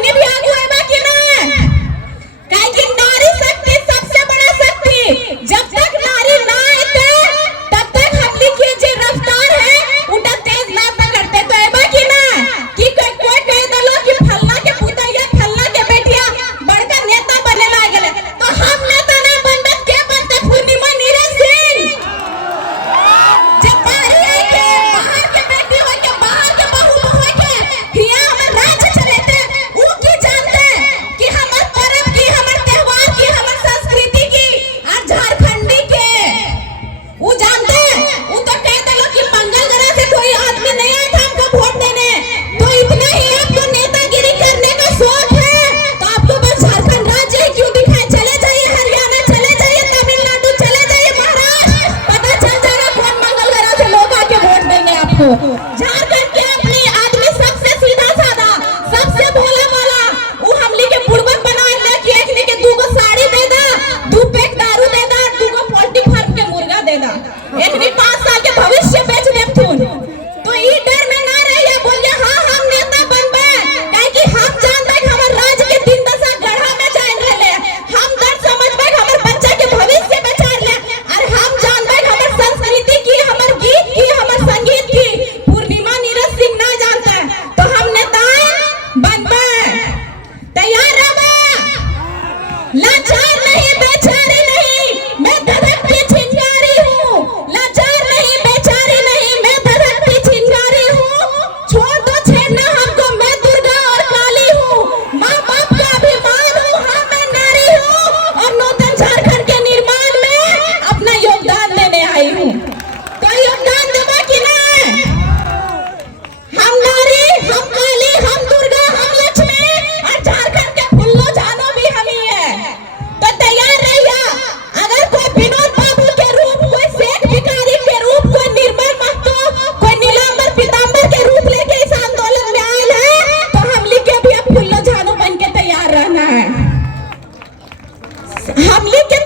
तोहनी भी आगू है बाकी ना काहे कि नारी शक्ति सबसे बड़ा शक्ति। जब तक नारी ना आते तब तक हम लिखिए जे रफ्तार है उटा तेज ना पकड़ते। तो है बाकी ना कि कोई कह दलो कि फल्ला के पुतैया फल्ला के बेटिया बड़का नेता बने लागले तो हम नेता ना बनबे के बनते पूर्णिमा नीरज सिंह। जब बाहर के बेटी हो के बाहर के बहू हो के हिया हमर राज्य चलेते ऊ की जानते कि हमर पर्व की हमर त्योहार की हमर संस्कृति की और झारखंडी के ऊ जानते। ऊ तो कह दलो कि मंगल ग्रह से कोई आदमी नहीं आया था हमको वोट देने। तो इतना ही आपको नेतागिरी करने का शौक है तो आपको बस झारखंड राज्य ही क्यों दिखाए। चले जाइए हरियाणा चले जाइए तमिलनाडु चले जाइए महाराष्ट्र पता चल जाएगा कौन मंगल ग्रह से लोग आके वोट देंगे आपको। झारखंड के अपने आदमी सबसे सीधा साधा सबसे भोला भाला ऊ हमली के पूर्वक बनाए ले कि एकने के दूगो साड़ी दे दा 2 पैक दारू दे दा 2 पोल्ट्री फार्म के मुर्गा दे दा एकने 5 साल के भविष्य बेच देथुन। तो ई डर में ना रहिए बोलिए हां हम नेता बनबे काहे कि हम जानबे हमर राज्य के दिन दशा गढ़ा में जाए रहले। हम दर्द समझबे हमर बच्चा के भविष्य बचाए ले और हम जानबे हमर संस्कृति की हमर गीत की हमर संगीत की पूर्णिमा नीरज सिंह ना जानते तो हम नेता बनबे। तैयार रहबे लाचार नहीं बेचारी नहीं मैं धड़कती चिंगारी हूँ। लाचार नहीं बेचारी नहीं मैं धड़कती चिंगारी हूँ। छोड़ दो छेड़ना हमको मैं दुर्गा और काली हूँ। माँ बाप का अभिमान हूँ हाँ मैं नारी हूँ और नूतन झारखंड के निर्माण में अपना योगदान देने आई हूँ। तो योगदान देबा कि नहीं? हम नारी हम काली हम दुर्गा हम लक्ष्मी और झारखंड के फुल्लो जानो भी हम ही है। तो तैयार रहिए अगर कोई विनोद बाबू के रूप कोई शेख भिखारी के रूप कोई निर्मल महतो कोई नीलांबर पीतांबर के रूप लेके इस आंदोलन में आयल है तो हम लिखे भी अब फुल्लो जानो बन के तैयार रहना है। हम लिखे